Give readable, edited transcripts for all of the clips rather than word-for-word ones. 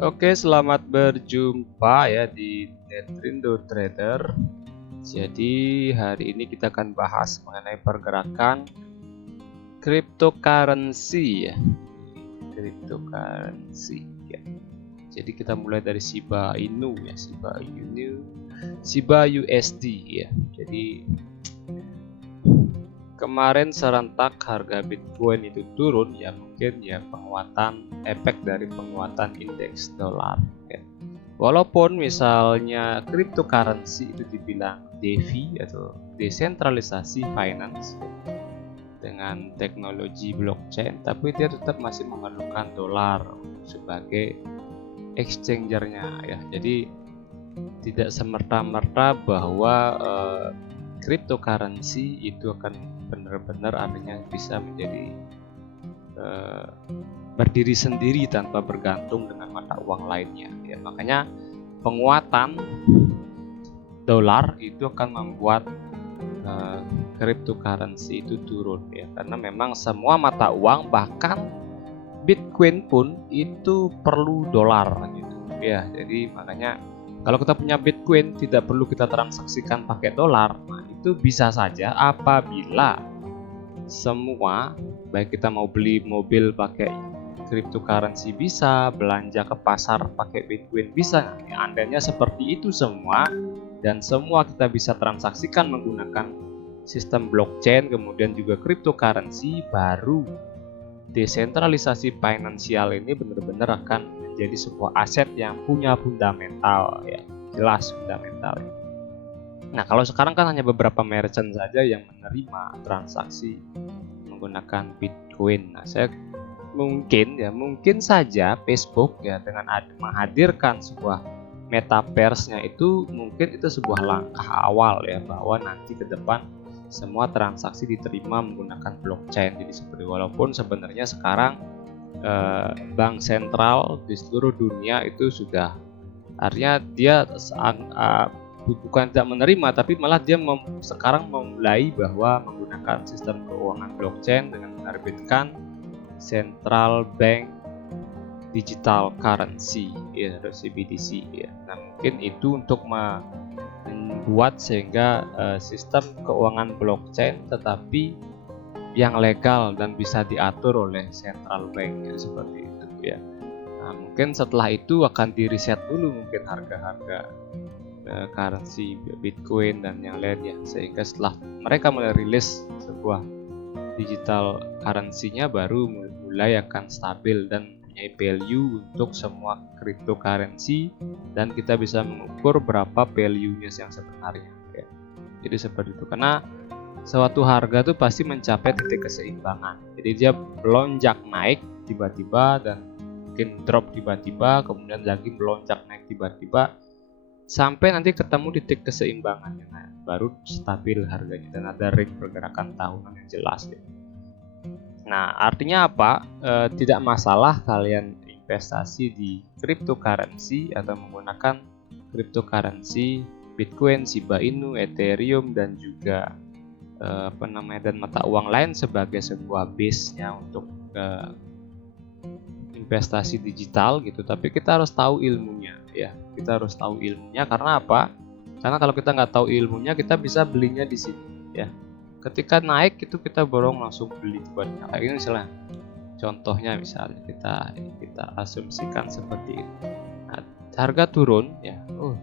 Oke, selamat berjumpa ya di Netrindo Trader. Jadi hari ini kita akan bahas mengenai pergerakan cryptocurrency ya. Cryptocurrency ya. Jadi kita mulai dari Shiba Inu ya, Shiba USD ya. Jadi kemarin serentak harga Bitcoin itu turun ya, mungkin ya efek dari penguatan indeks dolar ya. Walaupun misalnya cryptocurrency itu dibilang DeFi atau desentralisasi finance dengan teknologi blockchain, tapi dia tetap masih memerlukan dolar sebagai exchangernya ya. Jadi tidak semerta-merta bahwa cryptocurrency itu akan benar-benar artinya bisa menjadi berdiri sendiri tanpa bergantung dengan mata uang lainnya ya. Makanya penguatan dolar itu akan membuat cryptocurrency itu turun ya, karena memang semua mata uang bahkan Bitcoin pun itu perlu dolar gitu ya. Jadi makanya kalau kita punya Bitcoin tidak perlu kita transaksikan pakai dolar. Nah, itu bisa saja apabila semua, baik kita mau beli mobil pakai cryptocurrency bisa, belanja ke pasar pakai Bitcoin bisa. Nah, andainya seperti itu semua dan semua kita bisa transaksikan menggunakan sistem blockchain kemudian juga cryptocurrency, baru desentralisasi finansial ini benar-benar akan menjadi sebuah aset yang punya fundamental ya, jelas fundamental. Nah, kalau sekarang kan hanya beberapa merchant saja yang menerima transaksi menggunakan Bitcoin. Nah, saya mungkin saja Facebook ya dengan menghadirkan sebuah metaverse-nya itu mungkin itu sebuah langkah awal ya, bahwa nanti ke depan semua transaksi diterima menggunakan blockchain. Jadi seperti, walaupun sebenarnya sekarang bank sentral di seluruh dunia itu sudah, artinya dia bukan tidak menerima, tapi malah dia sekarang memulai bahwa menggunakan sistem keuangan blockchain dengan menerbitkan central bank digital currency ya, atau CBDC ya. Nah, mungkin itu untuk membuat sehingga sistem keuangan blockchain tetapi yang legal dan bisa diatur oleh central bank ya, seperti itu ya. Nah, mungkin setelah itu akan di reset dulu mungkin harga-harga currency Bitcoin dan yang lainnya, sehingga setelah mereka merilis sebuah digital currency-nya baru mulai akan stabil dan mempunyai value untuk semua cryptocurrency, dan kita bisa mengukur berapa value-nya yang sebenarnya ya. Jadi seperti itu, karena suatu harga tuh pasti mencapai titik keseimbangan. Jadi dia melonjak naik tiba-tiba dan mungkin drop tiba-tiba, kemudian lagi melonjak naik tiba-tiba sampai nanti ketemu titik keseimbangannya. Nah, baru stabil harganya dan ada ring pergerakan tahunan yang jelas ya. Nah, artinya apa? Tidak masalah kalian investasi di cryptocurrency atau menggunakan cryptocurrency Bitcoin, Shiba Inu, Ethereum dan juga dan mata uang lain sebagai sebuah base-nya untuk investasi digital gitu. Tapi kita harus tahu ilmunya ya. Kita harus tahu ilmunya, karena apa? Karena kalau kita nggak tahu ilmunya, kita bisa belinya di sini ya. Ketika naik itu kita borong langsung beli tiba-tiba. Kayak ini misalnya, contohnya misalnya kita asumsikan seperti itu. Nah, harga turun ya. Oh,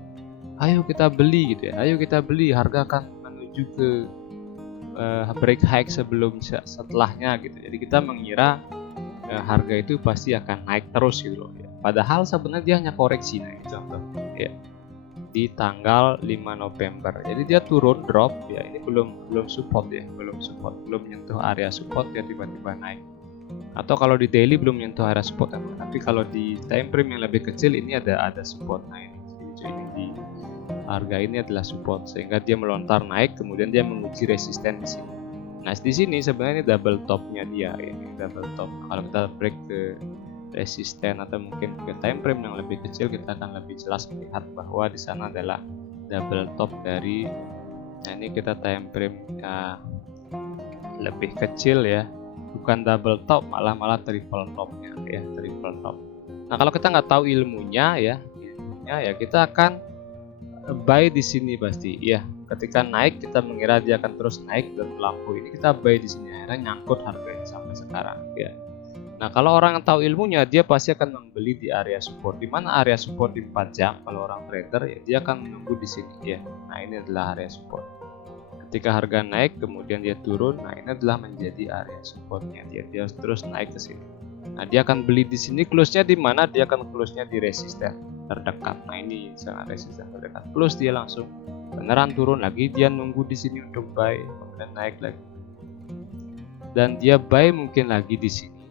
ayo kita beli gitu ya. Ayo kita beli, harga akan menuju ke break high sebelum setelahnya gitu. Jadi kita mengira harga itu pasti akan naik terus gitu loh ya. Padahal sebenarnya dia hanya koreksi. Nah, contoh ya, di tanggal 5 November. Jadi dia turun drop ya, ini belum support ya, belum menyentuh area support ya, tiba-tiba naik. Atau kalau di daily belum menyentuh area support ya. Tapi kalau di time frame yang lebih kecil ini ada support. Nah, ini di harga ini adalah support sehingga dia melontar naik, kemudian dia menguji resisten di sini. Nah, di sini sebenarnya double topnya dia ya, ini double top. Kalau kita break ke resisten atau mungkin ke time frame yang lebih kecil, kita akan lebih jelas melihat bahwa di sana adalah double top dari, nah ini kita time frame lebih kecil ya, bukan double top, malah triple topnya ya, triple top. Nah kalau kita nggak tahu ilmunya ya kita akan buy di sini pasti ya. Ketika naik kita mengira dia akan terus naik dan melampaui, ini kita buy di sini, akhirnya nyangkut harganya sampai sekarang ya. Nah kalau orang yang tahu ilmunya dia pasti akan membeli di area support. Di mana area support di 4 jam kalau orang trader ya dia akan menunggu di sini ya. Nah ini adalah area support. Ketika harga naik kemudian dia turun, nah ini adalah menjadi area supportnya, dia terus naik ke sini. Nah dia akan beli di sini, close-nya di mana? Dia akan close-nya di resisten terdekat. Nah ini sangat resisten terdekat, plus dia langsung beneran turun lagi, dia nunggu di sini untuk buy, kemudian naik lagi dan dia buy mungkin lagi di sini.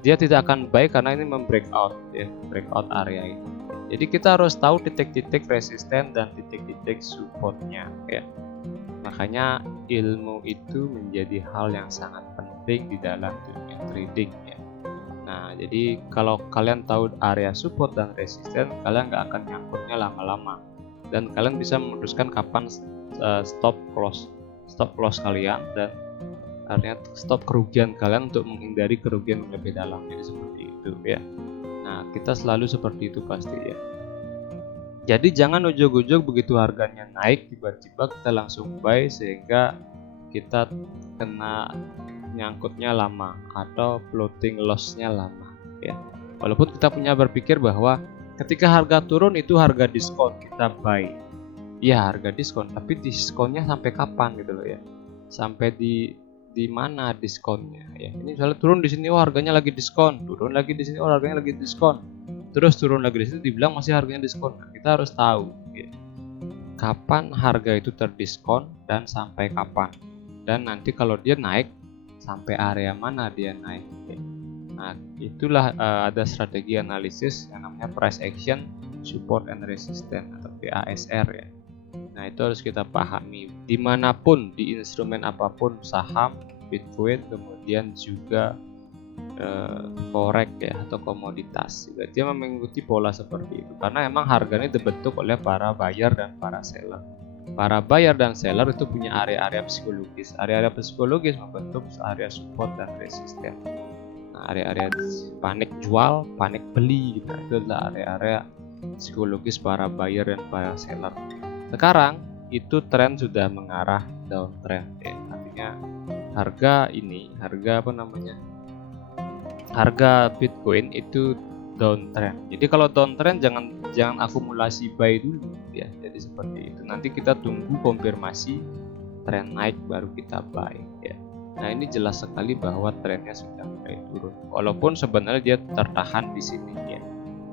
Dia tidak akan buy karena ini membreakout ya, breakout area ini. Jadi kita harus tahu titik-titik resisten dan titik-titik supportnya ya. Makanya ilmu itu menjadi hal yang sangat penting di dalam dunia trading ya. Nah jadi kalau kalian tahu area support dan resisten, kalian nggak akan nyangkutnya lama-lama dan kalian bisa memutuskan kapan stop loss kalian dan artinya stop kerugian kalian untuk menghindari kerugian yang lebih dalam. Jadi seperti itu ya. Nah kita selalu seperti itu pasti ya. Jadi jangan ujuk-ujuk begitu harganya naik tiba-tiba kita langsung buy sehingga kita kena nyangkutnya lama atau floating lossnya lama ya. Walaupun kita punya berpikir bahwa ketika harga turun itu harga diskon, kita buy. Iya harga diskon, tapi diskonnya sampai kapan gitu loh ya. Sampai di mana diskonnya ya. Ini misalnya turun di sini, oh harganya lagi diskon, turun lagi di sini, oh harganya lagi diskon, terus turun lagi di sini dibilang masih harganya diskon. Nah, kita harus tahu ya, kapan harga itu terdiskon dan sampai kapan, dan nanti kalau dia naik sampai area mana dia naik ya. Nah itulah ada strategi analisis yang namanya price action, support and resistance atau PASR ya. Nah itu harus kita pahami dimanapun, di instrumen apapun, saham, Bitcoin, kemudian juga forex ya atau komoditas juga dia mengikuti pola seperti itu karena emang harganya dibentuk oleh para buyer dan para seller. Para buyer dan seller itu punya area-area psikologis. Area-area psikologis membentuk area support dan resisten. Nah area-area panik jual, panik beli gitu. Itu adalah area-area psikologis para buyer dan para seller. Sekarang itu tren sudah mengarah downtrend ya. Artinya harga Bitcoin itu downtrend. Jadi kalau downtrend jangan akumulasi buy dulu ya. Jadi seperti itu. Nanti kita tunggu konfirmasi tren naik baru kita buy ya. Nah ini jelas sekali bahwa trennya sudah mulai turun. Walaupun sebenarnya dia tertahan di sini ya.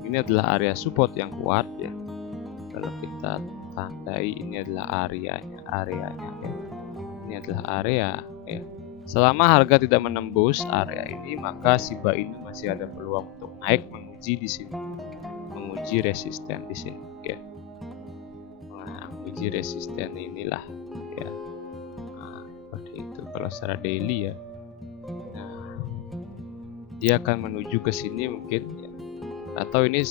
Ini adalah area support yang kuat ya. Kalau kita tandai ini adalah areanya ya. Ini adalah area ya. Selama harga tidak menembus area ini, maka Shiba Inu masih ada peluang untuk naik menguji di sini, menguji resisten di sini ya. Nah, menguji resisten inilah ya. Nah, seperti itu kalau secara daily ya. Nah, dia akan menuju ke sini mungkin ya. Atau ini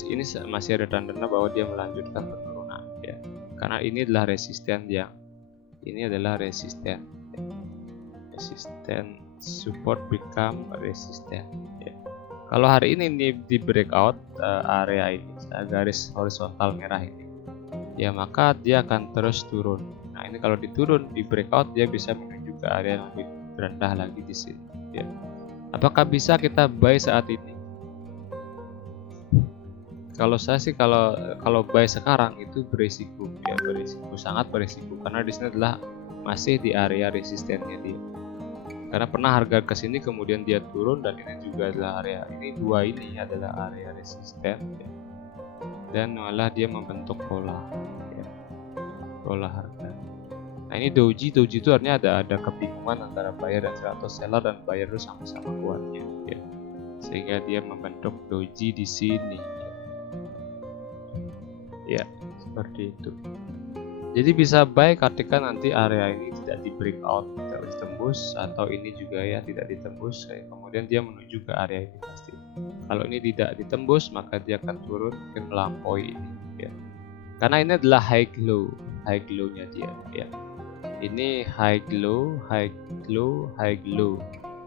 masih ada tanda bahwa dia melanjutkan penurunan ya. Karena ini adalah resisten resisten support become resisten ya. Kalau hari ini di breakout area ini garis horizontal merah ini ya, maka dia akan terus turun. Nah ini kalau diturun di breakout dia bisa menuju ke area yang lebih rendah lagi di sini ya. Apakah bisa kita buy saat ini? Kalau saya sih kalau buy sekarang itu berisiko ya, sangat berisiko karena di sini adalah masih di area resistennya dia. Karena pernah harga ke sini kemudian dia turun dan ini juga adalah area ini adalah area resisten ya. Dan malah dia membentuk pola ya. Pola harga. Nah ini doji itu artinya ada kebingungan antara buyer dan seller, atau seller dan buyer itu sama-sama kuatnya ya. Sehingga dia membentuk doji di sini ya, seperti itu. Jadi bisa buy ketika nanti area ini tidak di breakout, tidak ditembus, atau ini juga ya tidak ditembus, kemudian dia menuju ke area ini pasti. Kalau ini tidak ditembus maka dia akan turun mungkin melampaui ini ya. Karena ini adalah high glow-nya dia ya. Ini high glow.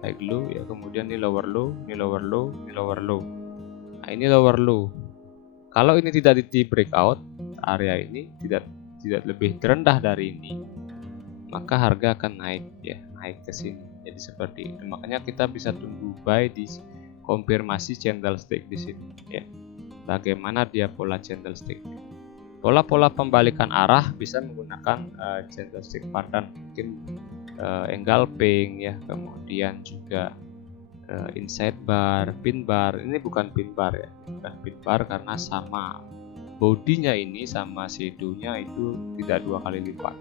high low ya, kemudian ini lower low, ini lower low, ini lower low. Nah, ini lower low. Kalau ini tidak di breakout, area ini tidak lebih terendah dari ini, maka harga akan naik ya, naik ke sini. Jadi seperti itu. Makanya kita bisa tunggu buy di konfirmasi candlestick di sini ya. Bagaimana dia pola candlestick? Pola-pola pembalikan arah bisa menggunakan candlestick pattern, mungkin engulfing ya, kemudian juga inside bar, pin bar. Ini bukan pin bar ya, bukan pin bar karena sama bodinya ini sama shadownya itu tidak 2 kali lipat.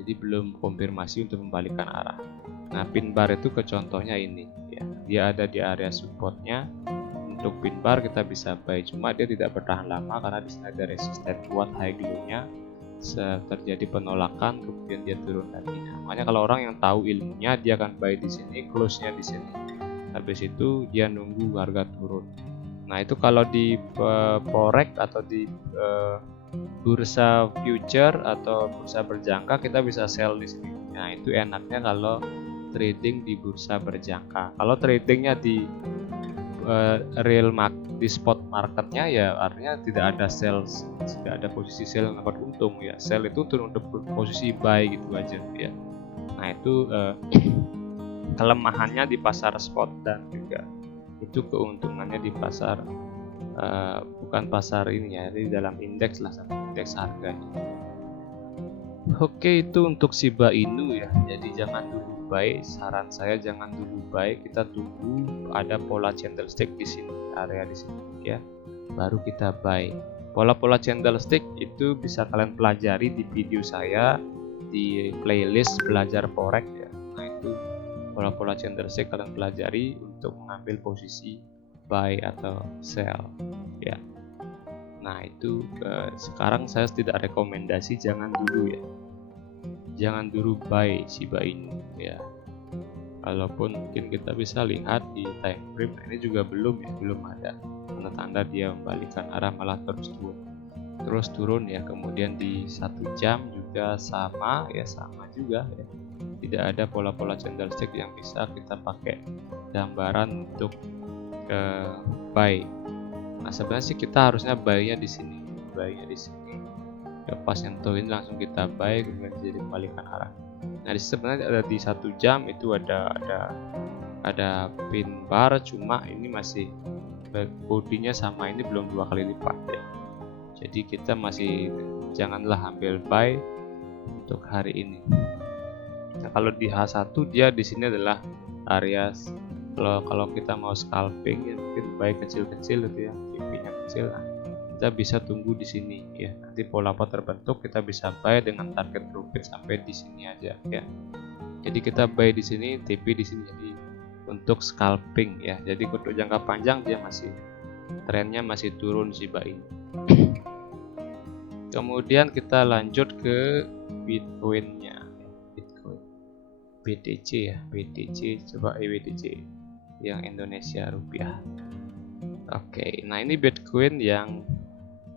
Jadi belum konfirmasi untuk membalikan arah. Nah, pin bar itu contohnya ini ya. Dia ada di area supportnya. Untuk pin bar kita bisa buy, cuma dia tidak bertahan lama karena di sini ada resisten kuat high low-nya. Terjadi penolakan kemudian dia turun lagi. Nah, makanya kalau orang yang tahu ilmunya dia akan buy di sini, close-nya di sini. Habis itu dia nunggu harga turun. Nah, itu kalau di forex atau di bursa future atau bursa berjangka kita bisa sell di sini. Nah, itu enaknya kalau trading di bursa berjangka. Kalau tradingnya di real market, di spot marketnya ya artinya tidak ada sell, tidak ada posisi sell yang dapat untung ya. Sell itu untuk posisi buy gitu aja ya. Nah, itu kelemahannya di pasar spot dan juga itu keuntungannya di pasar bukan pasar ini ya, di dalam indeks lah, indeks harganya. Oke, itu untuk Shiba Inu ya. Jadi jangan dulu buy, saran saya jangan dulu buy, kita tunggu ada pola candlestick di sini, area di sini ya. Baru kita buy. Pola-pola candlestick itu bisa kalian pelajari di video saya di playlist belajar forex ya. Nah, itu pola-pola candlestick kalian pelajari untuk mengambil posisi buy atau sell ya. Nah, itu sekarang saya tidak rekomendasi, jangan dulu ya. Jangan dulu buy Shiba Inu ya. Walaupun mungkin kita bisa lihat di time frame, ini juga belum ada tanda-tanda dia membalikan arah, malah terus turun ya. Kemudian di 1 jam juga sama juga ya. Tidak ada pola-pola candlestick yang bisa kita pakai gambaran untuk buy. Nah, sebenarnya sih kita harusnya buy-nya di sini. Ya, pas nyentuhin langsung kita buy, kemudian jadi balikan arah. Nah, sebenarnya ada di 1 jam itu ada pin bar, cuma ini masih bodinya sama, ini belum 2 kali lipat ya. Jadi kita masih janganlah ambil buy untuk hari ini. Nah, kalau di H1 dia di sini adalah area, kalau kita mau scalping ya mungkin buy kecil-kecil itu ya, TP-nya kecil. Nah, kita bisa tunggu di sini ya. Nanti pola apa terbentuk kita bisa buy dengan target profit sampai di sini aja ya. Jadi kita buy di sini, TP di sini, jadi untuk scalping ya. Jadi untuk jangka panjang dia masih trennya masih turun Shiba Inu. Kemudian kita lanjut ke Bitcoin-nya. Bitcoin. BTC ya, BTC, coba BTC yang Indonesia rupiah. Oke, nah ini Bitcoin yang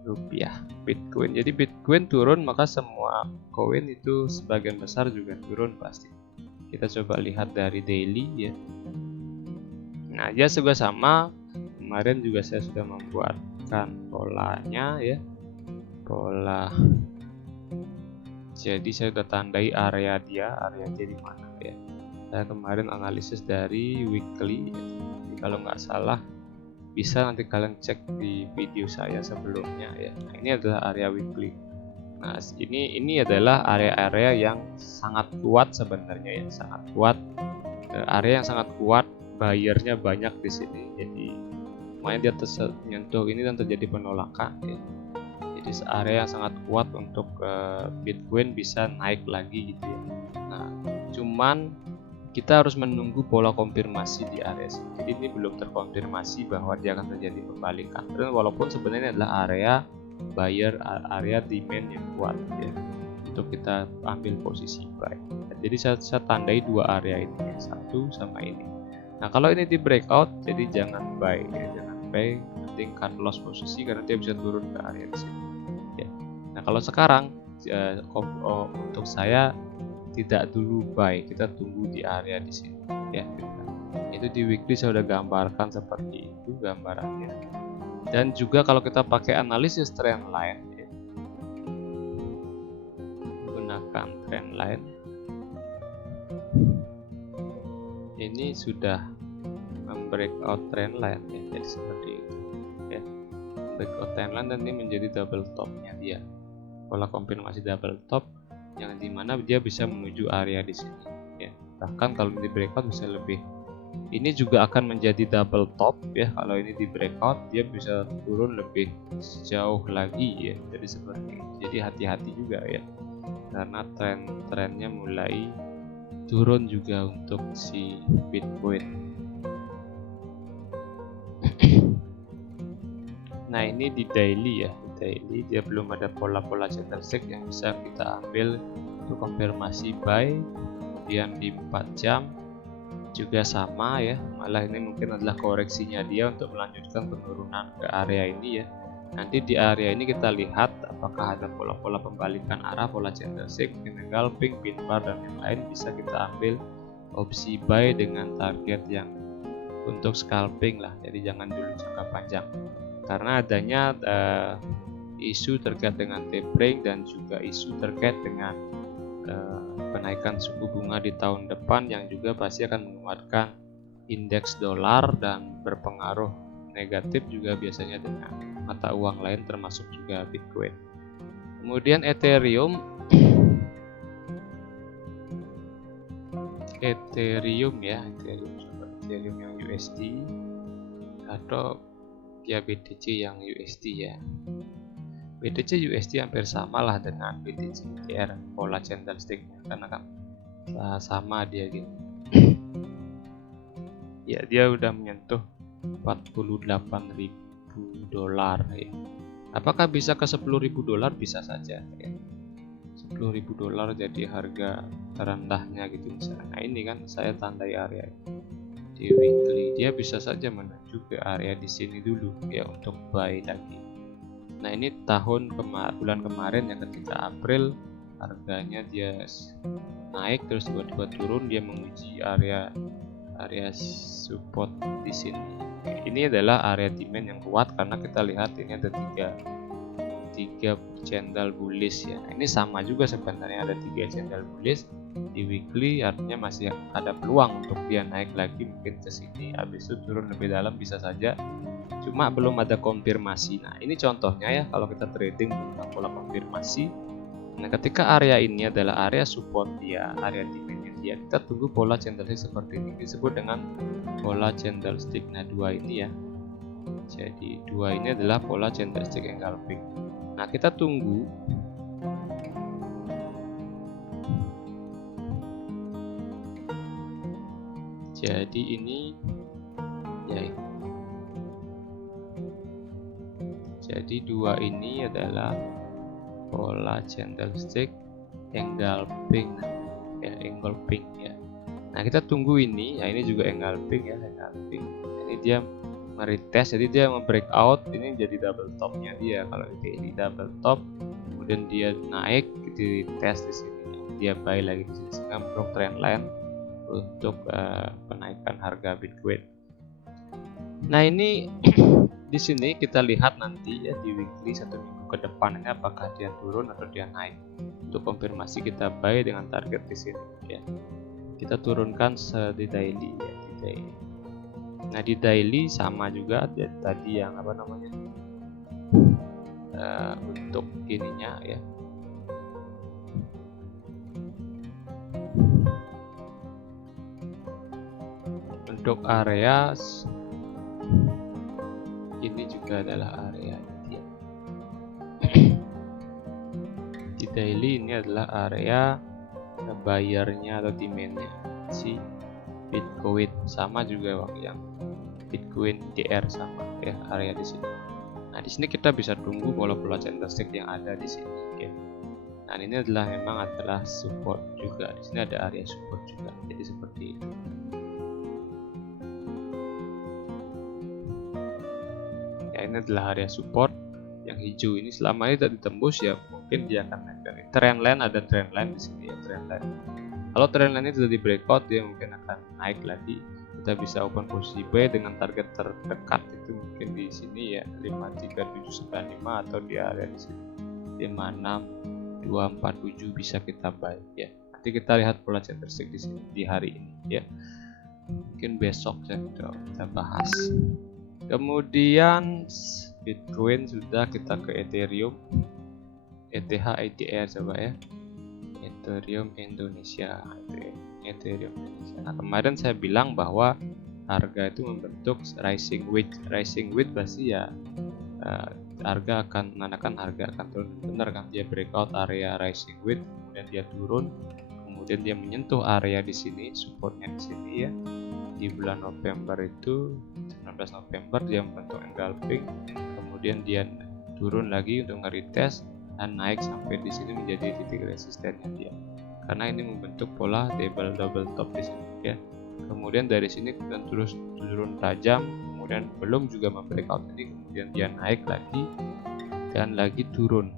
rupiah, Bitcoin. Jadi Bitcoin turun maka semua koin itu sebagian besar juga turun pasti. Kita coba lihat dari daily ya. Nah, dia juga sama. Kemarin juga saya sudah membuatkan polanya ya. Pola. Jadi saya sudah tandai area dia di mana ya. Saya kemarin analisis dari weekly. Jadi kalau nggak salah bisa nanti kalian cek di video saya sebelumnya ya. Nah, ini adalah area weekly. Nah, ini adalah area-area yang sangat kuat sebenarnya ya, sangat kuat. Area yang sangat kuat, buyernya banyak di sini. Jadi makanya dia menyentuh ini dan terjadi penolakan ya. Jadi area yang sangat kuat untuk Bitcoin bisa naik lagi gitu ya. Nah, cuman kita harus menunggu pola konfirmasi di area sini. Jadi ini belum terkonfirmasi bahwa dia akan terjadi pembalikan. Dan walaupun sebenarnya adalah area buyer, area demand yang kuat ya, untuk kita ambil posisi buy. Jadi saya tandai 2 area ini ya, 1 sama ini. Nah, kalau ini di breakout jadi jangan buy ya, jangan buy, penting cut loss posisi karena dia bisa turun ke area di sini ya. Nah, kalau sekarang untuk saya tidak dulu buy, kita tunggu di area di sini ya. Itu di weekly saya udah gambarkan seperti itu gambarannya. Dan juga kalau kita pakai analisis trend line ya, gunakan trend line, ini sudah breakout trend line ya, jadi seperti itu ya, breakout trend line, dan ini menjadi double topnya dia, pola konfirmasi double top yang dimana dia bisa menuju area di sini ya. Bahkan kalau di breakout bisa lebih. Ini juga akan menjadi double top ya. Kalau ini di breakout dia bisa turun lebih jauh lagi ya. Jadi seperti itu. Jadi hati-hati juga ya, karena tren-trennya mulai turun juga untuk si Bitcoin. Nah ini di daily ya, di daily dia belum ada pola-pola candlestick yang bisa kita ambil untuk konfirmasi buy. Kemudian di 4 jam juga sama ya, malah ini mungkin adalah koreksinya dia untuk melanjutkan penurunan ke area ini ya. Nanti di area ini kita lihat apakah ada pola-pola pembalikan arah, pola candlestick, engulfing, pin bar dan yang lain, bisa kita ambil opsi buy dengan target yang untuk scalping lah. Jadi jangan dulu jangka panjang, karena adanya isu terkait dengan tapering dan juga isu terkait dengan kenaikan suku bunga di tahun depan yang juga pasti akan menguatkan indeks dolar dan berpengaruh negatif juga biasanya dengan mata uang lain termasuk juga Bitcoin. Kemudian Ethereum ya, Ethereum yang USD atau ya BTC yang USD ya. BTC USD hampir sama lah dengan BTC ETH pola candlesticknya, karena kan sama dia gitu. Ya dia udah menyentuh 48.000 dolar ya. Apakah bisa ke 10.000 dolar? Bisa saja ya. 10.000 dolar jadi harga terendahnya gitu misalnya. Nah ini kan saya tandai area di weekly, dia bisa saja menuju ke area di sini dulu ya untuk buy lagi. Nah ini bulan kemarin yang ketika April harganya dia naik terus tiba-tiba turun, dia menguji area support di sini. Ini adalah area demand yang kuat karena kita lihat ini ada tiga candle bullish ya. Nah, ini sama juga sebenarnya, ada 3 candle bullish di weekly, artinya masih ada peluang untuk dia naik lagi mungkin ke sini, habis itu turun lebih dalam bisa saja. Cuma belum ada konfirmasi. Nah ini contohnya ya, kalau kita trading tentang pola konfirmasi. Nah ketika area ini adalah area support dia, area demandnya dia, kita tunggu pola candlestick seperti ini, disebut dengan pola candlestick. Nah 2 ini ya, jadi 2 ini adalah pola candlestick engulfing. Nah kita tunggu jadi ini ya, jadi 2 ini adalah pola candlestick engulfing ya. Nah kita tunggu ini ya, ini juga engulfing ya, engulfing. Ini dia meretest, jadi dia breakout, ini jadi double topnya dia. Kalau ini double top kemudian dia naik di tes di sini, dia buy lagi di sini sehingga mendorong trend line untuk penaikan harga Bitcoin. Nah ini di sini kita lihat nanti ya di weekly 1 minggu ke depan ini apakah dia turun atau dia naik. Untuk konfirmasi kita buy dengan target di sini ya. Kita turunkan di daily ya, di daily. Nah di daily sama juga tadi yang apa namanya untuk ininya ya. Untuk area ini juga adalah area dia. Di daily ini adalah area bayarnya atau demandnya si Bitcoin, sama juga yang Bitcoin DR sama ya, area di sini. Nah di sini kita bisa tunggu pola-pola candlestick yang ada di sini ya. Nah ini memang adalah support juga, di sini ada area support juga, jadi seperti itu. Ya ini adalah area support yang hijau ini, selama ini tidak ditembus ya mungkin dia akan naik dari trend line. Ada trend line di sini ya, trend line. Kalau trend line ini sudah di breakout dia mungkin akan naik lagi. kita bisa open posisi buy dengan target terdekat itu mungkin di sini ya 53795 atau di area di sini 56247 bisa kita buy ya. Nanti kita lihat pola candlestick di sini di hari ini ya. Mungkin besok ya kita bahas. Kemudian Bitcoin sudah, kita ke Ethereum, ETH coba ya. Ethereum Indonesia. Ethereum Indonesia. Nah, kemarin saya bilang bahwa harga itu membentuk rising wedge. Rising wedge pasti ya harga akan menandakan harga akan turun. Benar kan? Dia breakout area rising wedge, kemudian dia turun, kemudian dia menyentuh area di sini, supportnya di sini ya. Di bulan November itu 19 November dia membentuk engulfing, kemudian dia turun lagi untuk nge-retest dan naik sampai di sini menjadi titik resistennya dia. Karena ini membentuk pola double top di sini ya. Kemudian dari sini kemudian terus turun tajam, kemudian belum juga membreakout ini, kemudian dia naik lagi dan lagi turun.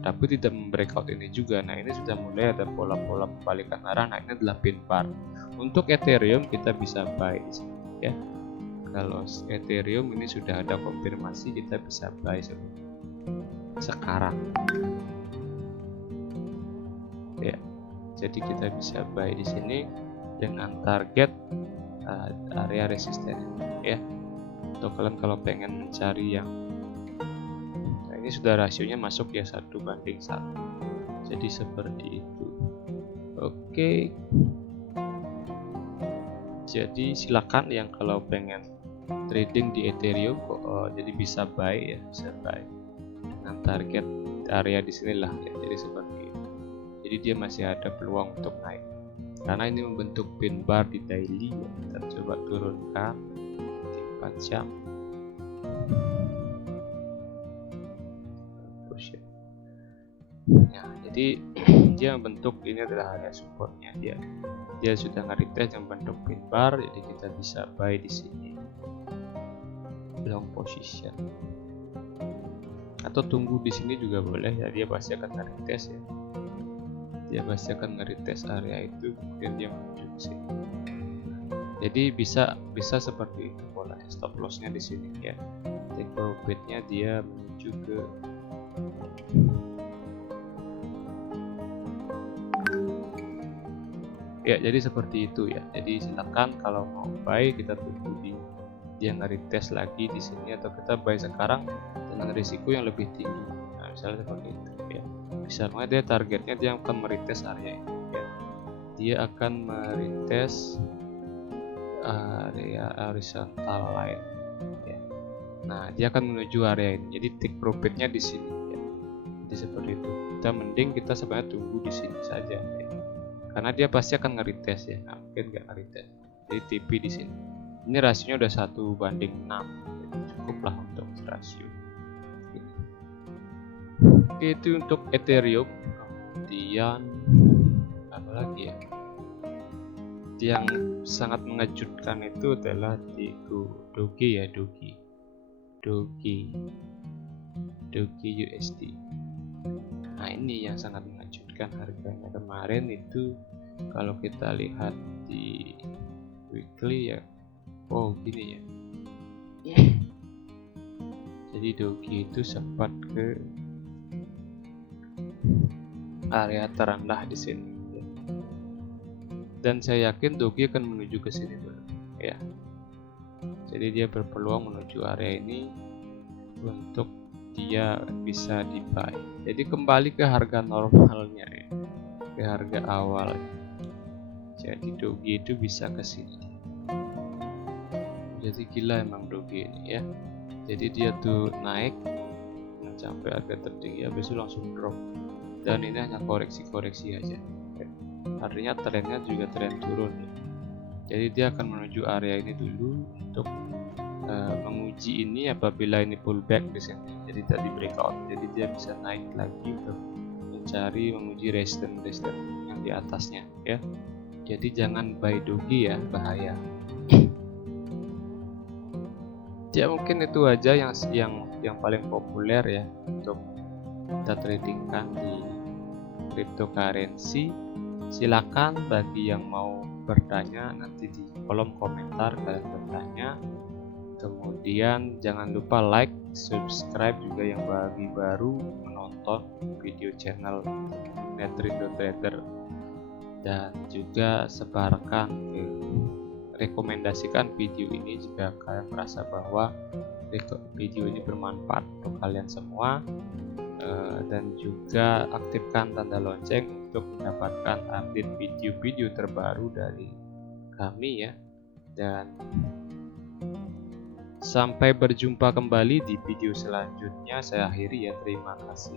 Tapi tidak membreakout ini juga. Nah, ini sudah mulai ada pola-pola pembalikan arah. Nah, ini adalah pin bar. Untuk Ethereum kita bisa buy di sini ya. Kalau Ethereum ini sudah ada konfirmasi, kita bisa buy sekarang ya. Jadi kita bisa buy di sini dengan target area resisten ya. Untuk kalian kalau pengen mencari yang ini sudah rasionya masuk ya 1:1, jadi seperti itu. Oke, jadi silakan yang kalau pengen trading di Ethereum jadi bisa buy ya, bisa buy dengan target area di sinilah ya. Jadi seperti itu. Jadi dia masih ada peluang untuk naik karena ini membentuk pin bar di daily ya. Kita coba turunkan di 4 jam. Nah, jadi dia membentuk ini adalah area supportnya dia. Dia sudah nge-retest yang bentuk pin bar, jadi kita bisa buy di sini. Long position. Atau tunggu di sini juga boleh ya, dia pasti akan nge-retest ya. Dia pasti akan nge-retest area itu, kemudian dia menuju ke sini. Jadi bisa seperti itu pola. Stop loss-nya di sini ya. Take profit-nya dia menuju ke ya, jadi seperti itu ya. Jadi silakan kalau mau buy kita tunggu dia nge-retest lagi di sini, atau kita buy sekarang dengan risiko yang lebih tinggi. Nah, misalnya seperti itu ya. Misalnya dia targetnya dia akan meretest area ini ya. Dia akan meretest area horizontal line ya. Nah, dia akan menuju area ini. Jadi take profitnya di sini ya. Jadi seperti itu. Kita mending kita sebenarnya tunggu di sini saja ya. Karena dia pasti akan nge-retest ya. Nah, mungkin nggak nge-retest. Jadi TP di sini. Ini rasionya udah 1:6. Jadi cukuplah untuk rasio. Oke, itu untuk Ethereum. Kemudian apa lagi ya? Yang sangat mengejutkan itu adalah di Doge ya, Doge USD. Nah, ini yang sangat mengejutkan harganya. Kemarin itu kalau kita lihat di weekly ya, gini ya. Jadi Doge itu sempat ke area terendah di sini ya. Dan saya yakin Doge akan menuju ke sini dulu ya. Jadi dia berpeluang menuju area ini untuk dia bisa di-buy. Jadi kembali ke harga normalnya ya, ke harga awal. Jadi Doge itu bisa ke sini. Jadi gila emang Doge ini ya. Jadi dia tuh naik mencapai harga tertinggi, habis itu langsung drop. Dan ini hanya koreksi-koreksi aja. Artinya trennya juga tren turun ya. Jadi dia akan menuju area ini dulu untuk menguji ini. Apabila ini pullback di sini, jadi tadi breakout, jadi dia bisa naik lagi untuk mencari menguji resistance yang di atasnya ya. Jadi jangan buy Doge ya, bahaya. Ya mungkin itu aja yang paling populer ya untuk kita tradingkan di cryptocurrency. Silakan bagi yang mau bertanya nanti di kolom komentar, kalian bertanya. Kemudian jangan lupa like, subscribe juga yang bagi baru menonton video channel Netrindo Trader, dan juga sebarkan rekomendasikan video ini jika kalian merasa bahwa video ini bermanfaat untuk kalian semua. Dan juga aktifkan tanda lonceng untuk mendapatkan update video-video terbaru dari kami ya. Dan sampai berjumpa kembali di video selanjutnya. Saya akhiri ya, terima kasih.